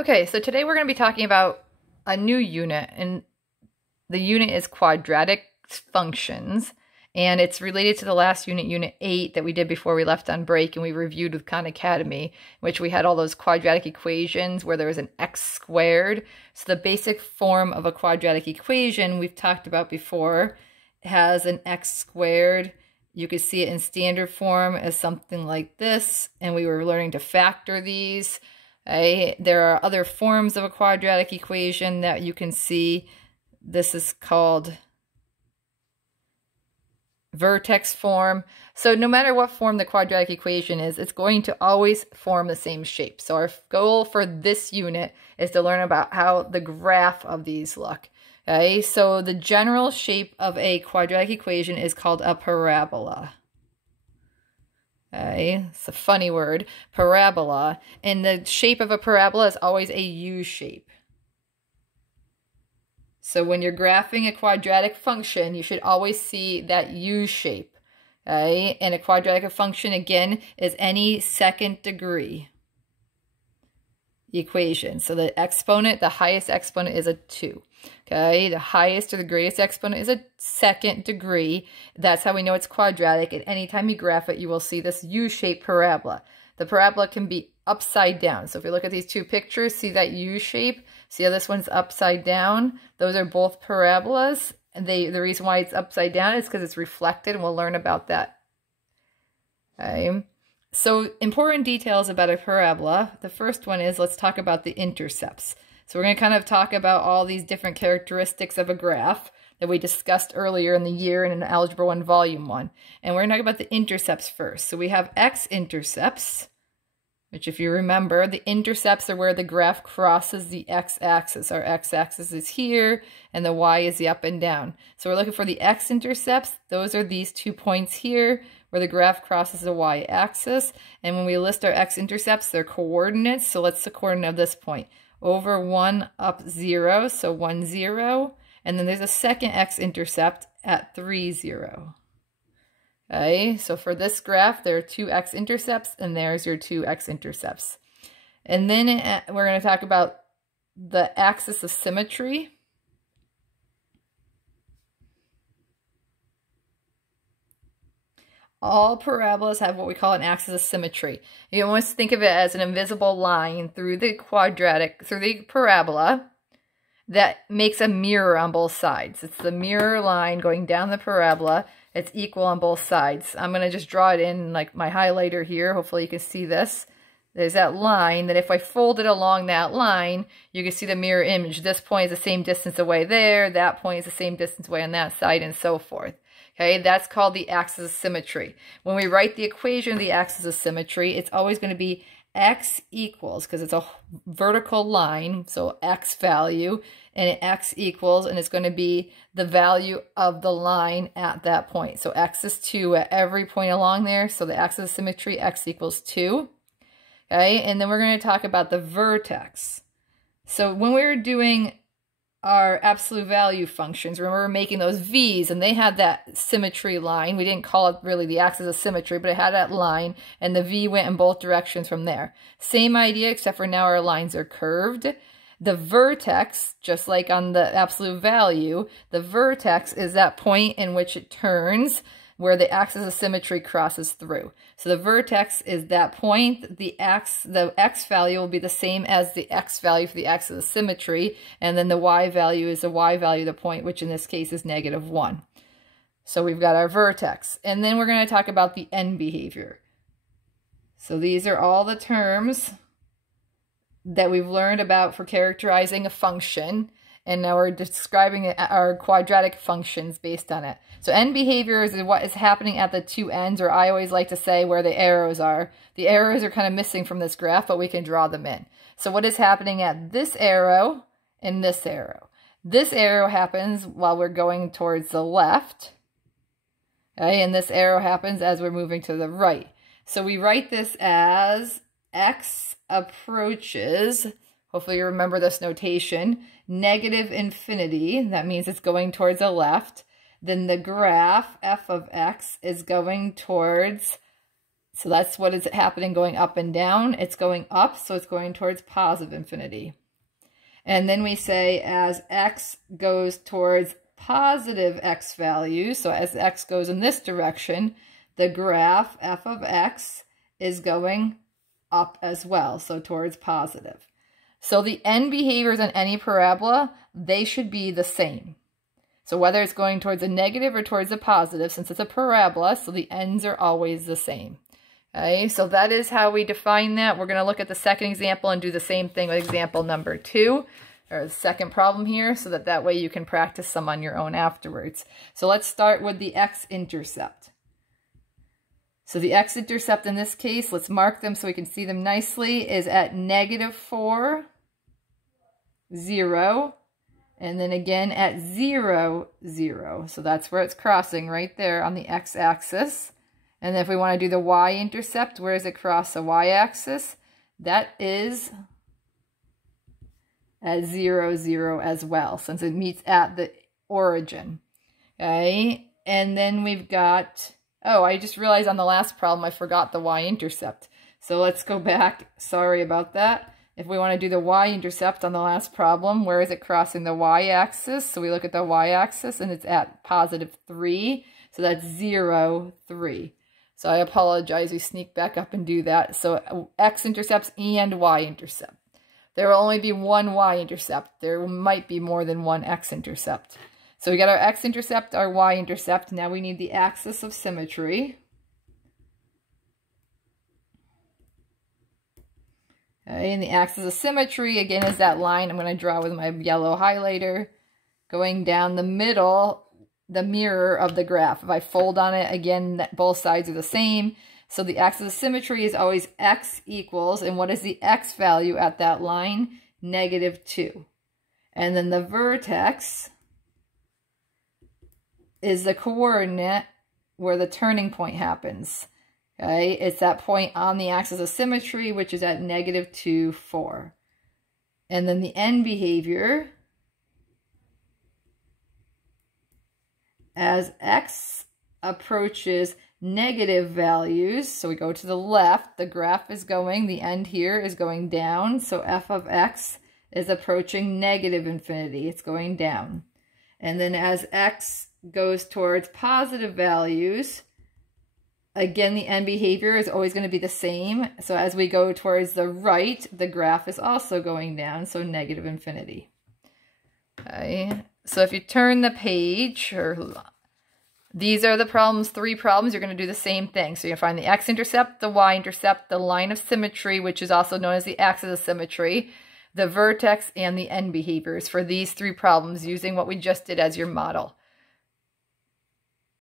Okay, so today we're going to be talking about a new unit, and the unit is quadratic functions, and it's related to the last unit, Unit 8, that we did before we left on break and we reviewed with Khan Academy, in which we had all those quadratic equations where there was an x squared. So the basic form of a quadratic equation we've talked about before has an x squared. You could see it in standard form as something like this, and we were learning to factor these. There are other forms of a quadratic equation that you can see. This is called vertex form. So no matter what form the quadratic equation is, it's going to always form the same shape. So our goal for this unit is to learn about how the graph of these look. Okay, so the general shape of a quadratic equation is called a parabola. Okay, it's a funny word, parabola. And the shape of a parabola is always a U shape. So when you're graphing a quadratic function, you should always see that U shape. Okay, and a quadratic function, again, is any second degree equation. So the exponent, the highest exponent is a 2. Okay, the highest or the greatest exponent is a second degree. That's how we know it's quadratic. And anytime you graph it, you will see this U-shaped parabola. The parabola can be upside down. So if you look at these two pictures, see that U shape? See how this one's upside down? Those are both parabolas. And the reason why it's upside down is because it's reflected, and we'll learn about that. Okay. So important details about a parabola. The first one is, let's talk about the intercepts. So we're going to kind of talk about all these different characteristics of a graph that we discussed earlier in the year in Algebra 1, Volume 1. And we're going to talk about the intercepts first. So we have x-intercepts, which if you remember, the intercepts are where the graph crosses the x-axis. Our x-axis is here, and the y is the up and down. So we're looking for the x-intercepts. Those are these 2 points here, where the graph crosses the y-axis. And when we list our x-intercepts, they're coordinates. So let's the coordinate of this point. Over 1, up 0, so 1, 0. And then there's a second x-intercept at 3, 0. Okay, so for this graph, there are 2 x-intercepts, and there's your 2 x-intercepts. And then we're going to talk about the axis of symmetry. All parabolas have what we call an axis of symmetry. You can almost think of it as an invisible line through the parabola that makes a mirror on both sides. It's the mirror line going down the parabola. It's equal on both sides. I'm going to just draw it in like my highlighter here. Hopefully you can see this. There's that line that if I fold it along that line, you can see the mirror image. This point is the same distance away there. That point is the same distance away on that side, and so forth. Okay, that's called the axis of symmetry. When we write the equation of the axis of symmetry, it's always going to be x equals, because it's a vertical line, so x value, and x equals, and it's going to be the value of the line at that point. So x is 2 at every point along there, so the axis of symmetry, x equals 2. Okay, and then we're going to talk about the vertex. So when we were doing our absolute value functions, remember we're making those v's, and they had that symmetry line. We didn't call it really the axis of symmetry, but it had that line, and the v went in both directions from there. Same idea, except for now our lines are curved. The vertex, just like on the absolute value, the vertex is that point in which it turns, where the axis of symmetry crosses through. So the vertex is that point. The x value will be the same as the x value for the axis of symmetry, and then the y value is the y value of the point, which in this case is -1. So we've got our vertex. And then we're going to talk about the end behavior. So these are all the terms that we've learned about for characterizing a function. And now we're describing our quadratic functions based on it. So end behavior is what is happening at the two ends, or I always like to say where the arrows are. The arrows are kind of missing from this graph, but we can draw them in. So what is happening at this arrow and this arrow? This arrow happens while we're going towards the left. Okay, and this arrow happens as we're moving to the right. So we write this as x approaches, hopefully you remember this notation, -infinity, that means it's going towards the left. Then the graph, f of x, is going towards So that's what is happening going up and down. It's going up, so it's going towards positive infinity. And then we say as x goes towards positive x values, so as x goes in this direction, the graph f of x is going up as well, so towards positive. So the end behaviors on any parabola, they should be the same. So whether it's going towards a negative or towards a positive, since it's a parabola, so the ends are always the same. Okay, so that is how we define that. We're going to look at the second example and do the same thing with example number 2, or the second problem here, so that way you can practice some on your own afterwards. So let's start with the x-intercept. So the x-intercept in this case, let's mark them so we can see them nicely, is at -4, 0, and then again at 0, 0. So that's where it's crossing right there on the x-axis. And then if we want to do the y-intercept, where does it cross the y-axis? That is at 0, 0 as well, since it meets at the origin. Okay, and then we've got, oh, I just realized on the last problem I forgot the y-intercept. So let's go back. Sorry about that. If we want to do the y-intercept on the last problem, where is it crossing the y-axis? So we look at the y-axis and it's at +3. So that's 0, 3. So I apologize. We sneak back up and do that. So x-intercepts and y-intercept. There will only be one y-intercept. There might be more than one x-intercept. So we got our x-intercept, our y-intercept. Now we need the axis of symmetry. Okay, and the axis of symmetry, again, is that line I'm going to draw with my yellow highlighter going down the middle, the mirror of the graph. If I fold on it, again, both sides are the same. So the axis of symmetry is always x equals, and what is the x value at that line? -2. And then the vertex is the coordinate where the turning point happens. Okay, it's that point on the axis of symmetry, which is at -2, 4. And then the end behavior, as x approaches negative values, so we go to the left, the graph is going, the end here is going down, so f of x is approaching negative infinity, it's going down. And then as x goes towards positive values, again, the end behavior is always going to be the same. So as we go towards the right, the graph is also going down, so negative infinity. Okay, so if you turn the page, or these are the problems, 3 problems, you're going to do the same thing. So you're going to find the x-intercept, the y-intercept, the line of symmetry, which is also known as the axis of symmetry, the vertex, and the end behaviors for these 3 problems using what we just did as your model.